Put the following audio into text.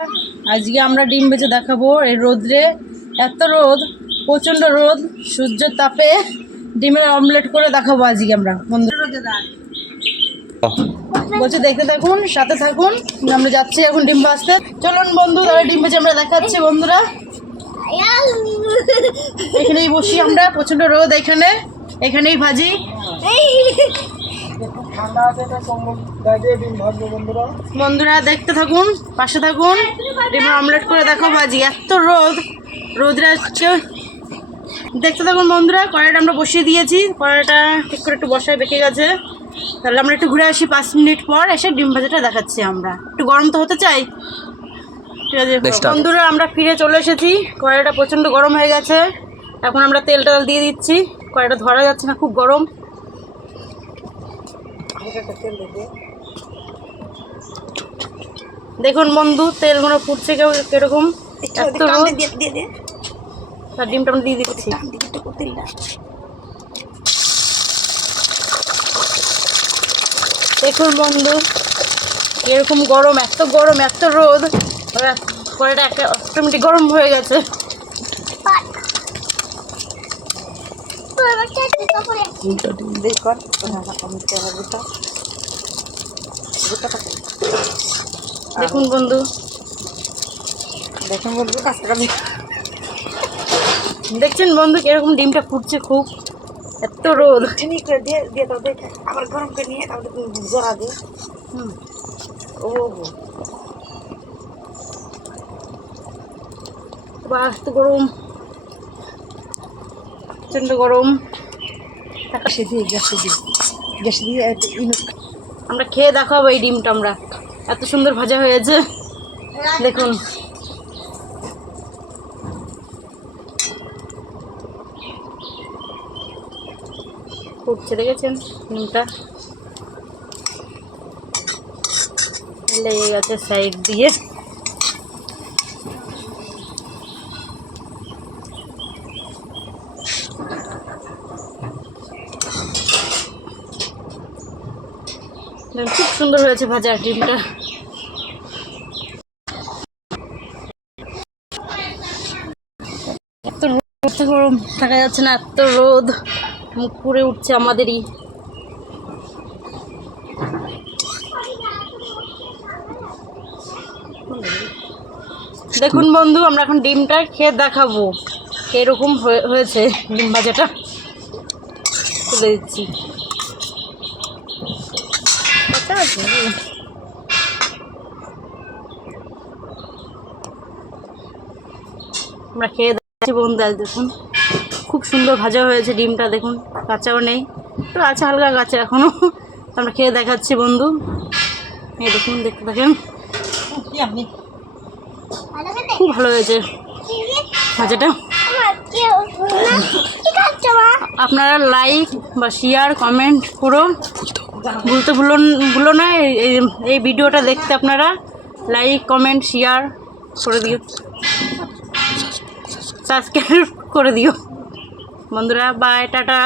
আজকে আমরা ডিম ভেজে দেখাবো এই রোদ্রে। এত রোদ, প্রচণ্ড রোদ, সূর্যের তাপে ডিমের অমলেট করে দেখাবো আজকে আমরা। বলছে দেখতে থাকুন, সাথে থাকুন। আমরা যাচ্ছি এখন ডিম ভাজতে। চলুন বন্ধু, তাহলে ডিম ভেজে আমরা দেখাচ্ছি বন্ধুরা। এখানেই বসি আমরা, প্রচণ্ড রোদ, এখানেই ভাজি। বন্ধুরা দেখতে থাকুন, পাশে থাকুন, ডিমের অমলেট করে দেখাবো আজকে। এত রোদরা দেখতে থাকুন বন্ধুরা। কড়াইটা আমরা বসিয়ে দিয়েছি, কড়াইটা ঠিক করে একটু বসায় বেঁকে গেছে। তাহলে আমরা একটু ঘুরে আসি, 5 মিনিট পর এসে ডিম ভাজাটা দেখাচ্ছি আমরা। একটু গরম তো হতে চাই, ঠিক আছে বন্ধুরা। আমরা ফিরে চলে এসেছি, কড়াইটা প্রচণ্ড গরম হয়ে গেছে। এখন আমরা তেলটা দিয়ে দিচ্ছি। কড়াইটা ধরা যাচ্ছে না, খুব গরম। দেখুন বন্ধু, তেলগুলো ফুটছে কিরকম। ডিমটা আমরা দিয়ে দিচ্ছি। দেখুন বন্ধু এরকম গরম, এত রোদ, কড়াইটা একটা অটোমেটিক গরম হয়ে গেছে। দেখুন বন্ধু, দেখছেন বন্ধু কিরকম ডিমটা ফুটছে, খুব এত রোদ। আবার গরম করে নিয়ে জড়া দিয়ে এত গরম, প্রচণ্ড গরম। আমরা খেয়ে দেখাবো এই ডিমটা আমরা। এত সুন্দর ভাজা হয়েছে দেখুন। ফুটছে, দেখেছেন ডিমটা লেগে গেছে সাইড দিয়ে। খুব সুন্দর হয়েছে ভাজা ডিমটা। এত গরম থাকা যাচ্ছে না, এত রোদ, মুখ পুড়ে উঠছে আমাদেরই। দেখুন বন্ধু, আমরা এখন ডিমটা খেয়ে দেখাবো কিরকম হয়েছে ডিম ভাজাটা। তুলে দিচ্ছি। আমরা খেয়ে দেখাচ্ছি বন্ধু। দেখুন খুব সুন্দর ভাজা হয়েছে ডিমটা, দেখুন কাঁচাও নেই, একটু আছে হালকা কাঁচা এখনো। আমরা খেয়ে দেখাচ্ছি বন্ধু। এই দেখুন, দেখতে থাকেন, খুব ভালো হয়েছে ভাজাটা। আপনারা লাইক বা শেয়ার কমেন্ট করো, ভুলো না। এই ভিডিওটা দেখতে আপনারা লাইক কমেন্ট শেয়ার করে দিও, সাবস্ক্রাইব করে দিও বন্ধুরা। Bye, tata.